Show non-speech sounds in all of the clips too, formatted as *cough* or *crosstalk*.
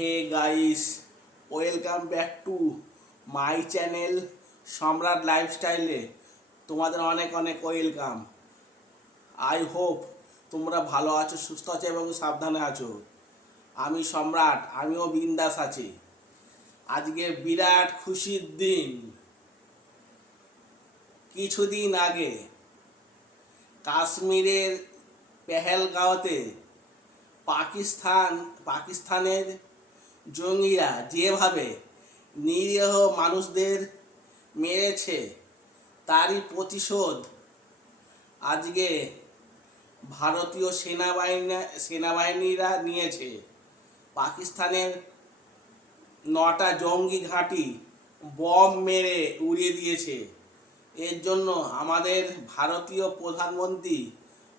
Hey guys, welcome back to my channel Samrat লাইফস্টাইলে। তোমাদের অনেক অনেক ওয়েলকাম। আই হোপ তোমরা ভালো আছো, সুস্থ আছো এবং সাবধানে আছো। আমি সম্রাট, আমিও বিন্দাস আছি। আজকে বিরাট খুশির দিন। কিছুদিন আগে কাশ্মীরের পেহেলগাঁওতে পাকিস্তান, পাকিস্তানের জঙ্গিরা যেভাবে নিরীহ মানুষদের মেরেছে, তারই প্রতিশোধ আজকে ভারতীয় সেনাবাহিনী, সেনাবাহিনীরা নিয়েছে। পাকিস্তানের নটা জঙ্গি ঘাঁটি বম মেরে উড়িয়ে দিয়েছে। এর জন্য আমাদের ভারতীয় প্রধানমন্ত্রী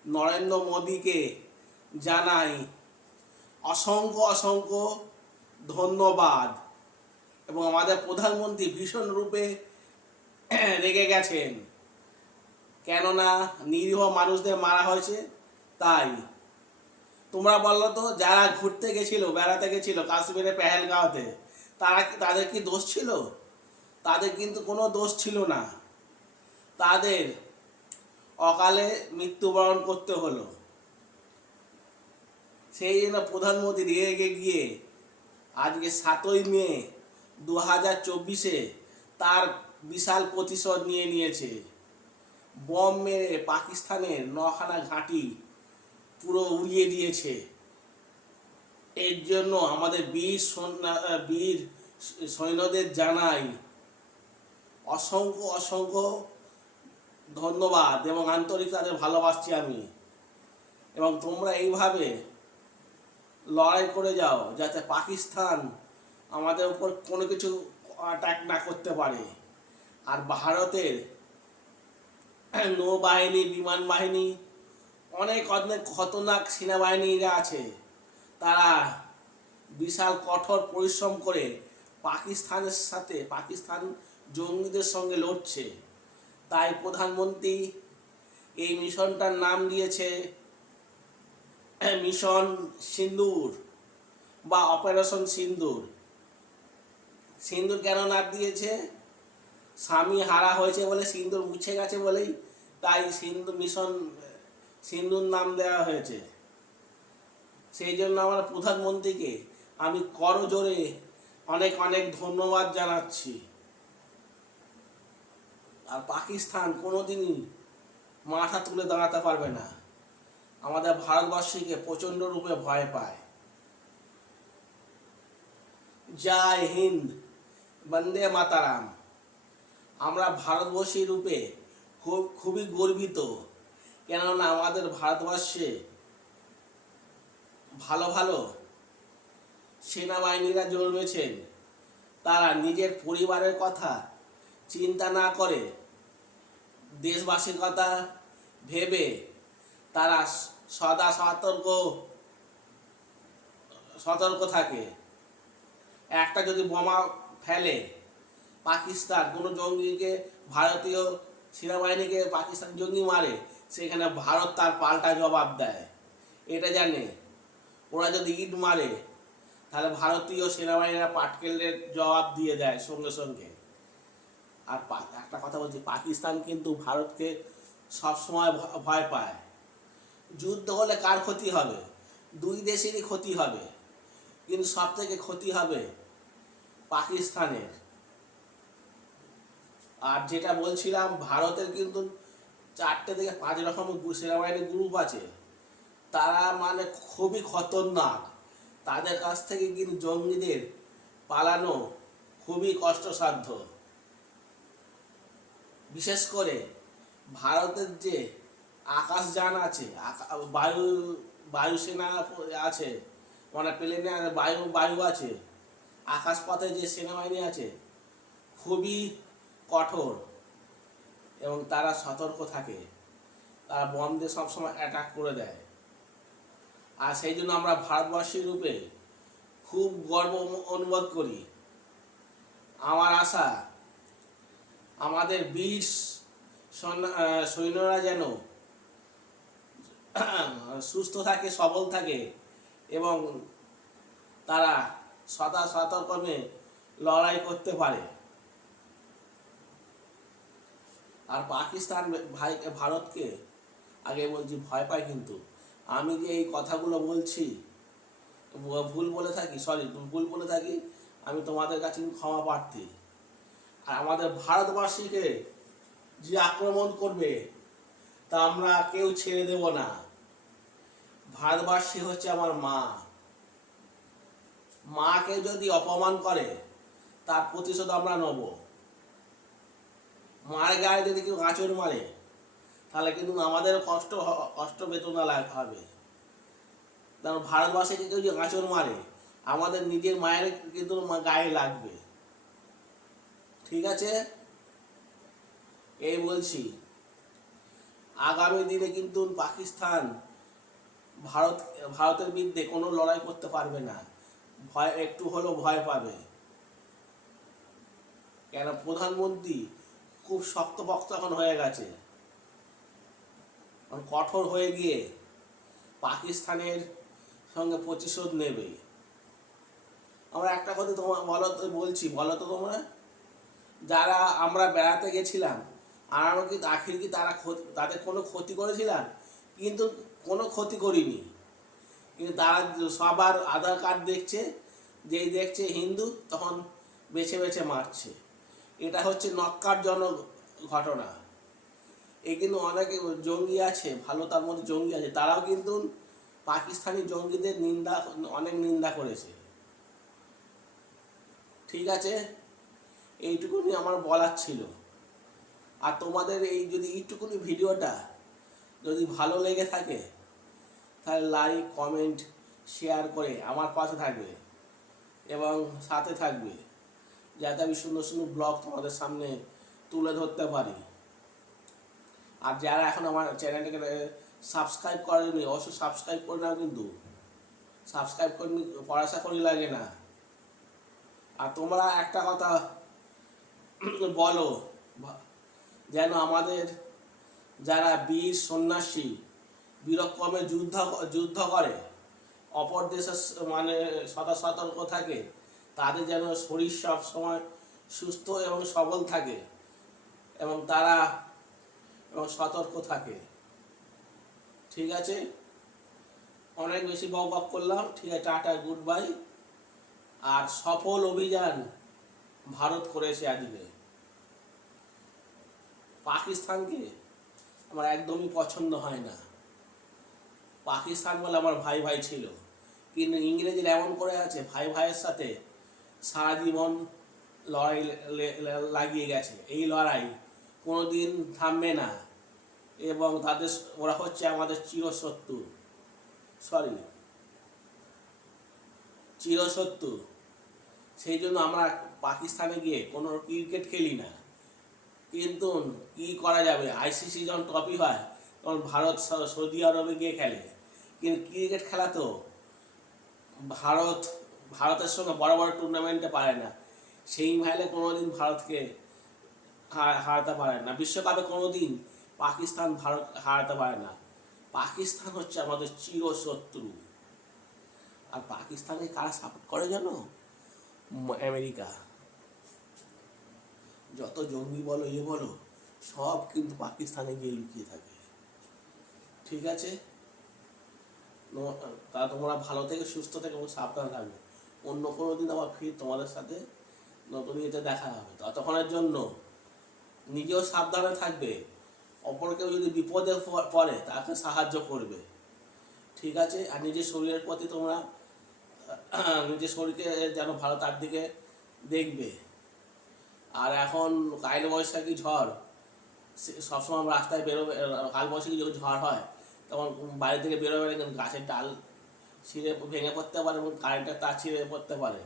নরেন্দ্র মোদীকে জানাই অসংখ্য অসংখ্য ধন্যবাদ। এবং আমাদের প্রধানমন্ত্রী ভীষণ রূপে রেগে গেছেন। কেননা নিরীহ মানুষদের মারা হয়েছে, তাই। তোমরা বলল তো, যারা ঘুরতে গেছিল, বেড়াতে গেছিল কাশ্মীরে পেহেলগাঁওতে, তারা কি, তাদের কি দোষ ছিল? তাদের কিন্তু কোনো দোষ ছিল না। তাদের অকালে মৃত্যুবরণ করতে হলো। সেই জন্য প্রধানমন্ত্রী রেগে গিয়ে আজকে সাতই মে দু হাজার চব্বিশে তার বিশাল প্রতিশোধ নিয়ে নিয়েছে। বম মেরে পাকিস্তানের নখানা ঘাঁটি পুরো উড়িয়ে দিয়েছে। এর জন্য আমাদের বীর বীর সৈন্যদের জানাই অসংখ্য অসংখ্য ধন্যবাদ এবং আন্তরিক তাদের ভালোবাসছি আমি। এবং তোমরা এইভাবে লড়াই করে যাও, যাতে পাকিস্তান আমাদের উপর কোনো কিছু অ্যাটাক না করতে পারে। আর ভারতের নৌবাহিনী, বিমান বাহিনী, অনেক অনেক খতরনাক সেনাবাহিনীরা আছে। তারা বিশাল কঠোর পরিশ্রম করে পাকিস্তানের সাথে, পাকিস্তান জঙ্গিদের সঙ্গে লড়ছে। তাই প্রধানমন্ত্রী এই মিশনটার নাম দিয়েছে মিশন সিন্দুর বা অপারেশন সিন্দুর। সিন্দুর কেন নাম দিয়েছে? স্বামী হারা হয়েছে বলে সিন্দুর মুছে গেছে বলেই তাই সিন্ধু মিশন সিন্ধুর নাম দেওয়া হয়েছে। সেই জন্য আমার প্রধানমন্ত্রীকে আমি করজোরে অনেক অনেক ধন্যবাদ জানাচ্ছি। আর পাকিস্তান কোনোদিনই মাথা তুলে দাঁড়াতে পারবে না। আমাদের ভারতবর্ষীকে প্রচণ্ড রূপে ভয় পায়। জয় হিন্দ, বন্দে মাতারাম। আমরা ভারতবর্ষী রূপে খুব, খুবই গর্বিত, কেননা আমাদের ভারতবর্ষে ভালো ভালো সেনাবাহিনীরা জন্মেছেন। তারা নিজের পরিবারের কথা চিন্তা না করে দেশবাসীর কথা ভেবে তারা সদা সতর্ক সতর্ক থাকে। একটা যদি বোমা ফেলে পাকিস্তান, কোনো জঙ্গিকে, ভারতীয় সেনাবাহিনীকে পাকিস্তান জঙ্গি মারে, সেখানে ভারত তার পাল্টা জবাব দেয়। এটা জানে। ওরা যদি ইট মারে, তাহলে ভারতীয় সেনাবাহিনীরা পাটকেলের জবাব দিয়ে দেয় সঙ্গে সঙ্গে। আর একটা কথা বলছি, পাকিস্তান কিন্তু ভারতকে সবসময় ভয় পায়। যুদ্ধ হলে কার ক্ষতি হবে? দুই দেশেরই ক্ষতি হবে। কিন্তু সব থেকে ক্ষতি হবে পাকিস্তানের। আর যেটা বলছিলাম, ভারতের কিন্তু চারটে থেকে পাঁচ রকম সেনাবাহিনীর গ্রুপ আছে। তারা মানে খুবই খতরনাক। তাদের কাছ থেকে কিন্তু জঙ্গিদের পালানো খুবই কষ্টসাধ্য। বিশেষ করে ভারতের যে আকাশযান আছে, আকা- বায়ু বায়ুসেনা আছে মানে প্লেনে বায়ু বায়ু আছে, আকাশপথে যে সেনাবাহিনী আছে, খুবই কঠোর এবং তারা সতর্ক থাকে। তারা বম দিয়ে সবসময় অ্যাটাক করে দেয়। আর সেই জন্য আমরা ভারতবর্ষী রূপে খুব গর্ব অনু- অনুভব করি। আমার আশা, আমাদের বীর সৈন্য- সৈন্যরা যেন *clears throat* সুস্থ থাকে, সবল থাকে এবং তারা সদা সতর্কমে লড়াই করতে পারে। আর পাকিস্তান ভাই, ভারতকে আগে বলছি, ভয় পায় কিন্তু। আমি যে এই কথাগুলো বলছি, ভুল বলে থাকি সরি ভুল বলে থাকি, আমি তোমাদের কাছে ক্ষমা প্রার্থী। আর আমাদের ভারতবাসীকে যে আক্রমণ করবে, তা আমরা কেউ ছেড়ে দেব না। ভারতবাসী হচ্ছে আমার মা। মাকে যদি অপমান করে, তার প্রতিশোধ আমরা নেব। মার গায়ে যদি কেউ আঁচড় মারে, তাহলে কিন্তু আমাদের কষ্ট কষ্ট বেতনা লাগ হবে। কারণ ভারতবাসীকে কেউ যদি আঁচড় মারে, আমাদের নিজের মায়ের কিন্তু গায়ে লাগবে। ঠিক আছে? এই বলছি। আগামী দিনে কিন্তু পাকিস্তান ভারত, ভারতের বিরুদ্ধে কোনো লড়াই করতে পারবে না। ভয়, একটু হলেও ভয় পাবে। কেন? প্রধানমন্ত্রী খুব শক্ত শক্তপক্ত এখন হয়ে গেছে। কঠোর হয়ে গিয়ে পাকিস্তানের সঙ্গে প্রতিশোধ নেবে। আমরা একটা কথা তোমার বলো তো, বলছি, বলো তো তোমরা। যারা আমরা বেড়াতে গেছিলাম আর কি আখির কি তারা তাদের কোনো ক্ষতি করেছিলাম? কিন্তু কোনো ক্ষতি করিনি। কিন্তু তারা সবার আধার কার্ড দেখছে, যেই দেখছে হিন্দু তখন বেছে বেছে মারছে। এটা হচ্ছে নক্কারজনক ঘটনা। এই কিন্তু অনেক জঙ্গি আছে, ভালো তার মধ্যে জঙ্গি আছে। তারাও কিন্তু পাকিস্তানি জঙ্গিদের নিন্দা, অনেক নিন্দা করেছে। ঠিক আছে? এইটুকুনি আমার বলার ছিল। আর তোমাদের এই যদি এইটুকুনি ভিডিওটা যদি ভালো লেগে থাকে, তাহলে লাইক কমেন্ট শেয়ার করে আমার পাশে থাকবে এবং সাথে থাকবে, যাতে আমি সুন্দর সুন্দর ব্লগ তোমাদের সামনে তুলে ধরতে পারি। আর যারা এখন আমার চ্যানেলটাকে সাবস্ক্রাইব করেনি, অবশ্যই সাবস্ক্রাইব করে নাও কিন্তু। সাবস্ক্রাইব করে পড়াশা করি লাগে না। আর তোমরা একটা কথা বলো যেন আমাদের যারা বীর সন্ন্যাসী, বীরক্রমে যুদ্ধ যুদ্ধ করে, অপর দেশের মানে সদা সতর্ক থাকে, তাদের যেন শরীর সব সময় সুস্থ এবং সবল থাকে এবং তারা এবং সতর্ক থাকে। ঠিক আছে? অনেক বেশি বক বক করলাম। ঠিক আছে, টাটা গুড বাই আর সফল অভিযান ভারত করেছে আজকে পাকিস্তানকে? আমার একদমই পছন্দ হয় না। পাকিস্তান বলে আমার ভাই ভাই ছিল। কিন্তু ইংরেজির এমন করে আছে, ভাই ভাইয়ের সাথে সারা জীবন লড়াই লাগিয়ে গেছে। এই লড়াই কোনো দিন থামবে না। এবং তাদের ওরা হচ্ছে আমাদের চিরশত্রু। সরি চিরশত্রু। সেই জন্য আমরা পাকিস্তানে গিয়ে কোনো ক্রিকেট খেলি না। কিন্তু কি করা যাবে? আইসিসি যখন ট্রফি হয়, তখন ভারত সৌদি আরবে গিয়ে খেলে। কিন্তু ক্রিকেট খেলা তো ভারত, ভারতের সঙ্গে বড় বড় টুর্নামেন্টে পারে না। সেই মাইলে কোনোদিন ভারতকে হারাতে পারে না। বিশ্বকাপে কোনোদিন পাকিস্তান ভারত হারাতে পারে না। পাকিস্তান হচ্ছে আমাদের চিরশত্রু। আর পাকিস্তানকে কারা সাপোর্ট করে জানো? আমেরিকা। যত জঙ্গি বলো ইয়ে বলো, সব কিন্তু পাকিস্তানে গিয়ে লুকিয়ে থাকে। ঠিক আছে? তা তোমরা ভালো থেকে, সুস্থ থেকে এবং সাবধান থাকবে। অন্য কোনো দিন আবার ফির তোমাদের সাথে নতুন ইয়েতে দেখা হবে। ততক্ষণের জন্য নিজেও সাবধানে থাকবে। অপর কেউ যদি বিপদে পড়ে, তাকে সাহায্য করবে। ঠিক আছে? আর নিজের শরীরের প্রতি তোমরা নিজের শরীরকে যেন ভালো তার দিকে দেখবে। আর এখন কাল বৈশাখী ঝড় সবসময় রাস্তায় বেরোবে কাল বৈশাখী যখন ঝড় হয়, তখন বাড়ি থেকে বেরোবে না কিন্তু গাছের ডাল ছিঁড়ে ভেঙে পড়তে পারে এবং কারেন্টের তার ছিঁড়ে পড়তে পারে।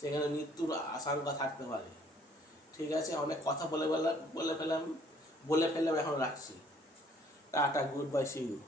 সেখানে মৃত্যুর আশঙ্কা থাকতে পারে। ঠিক আছে, অনেক কথা বলে বলে বলে ফেলাম বলে ফেললাম, এখন রাখছি। Tata, good bye, see you.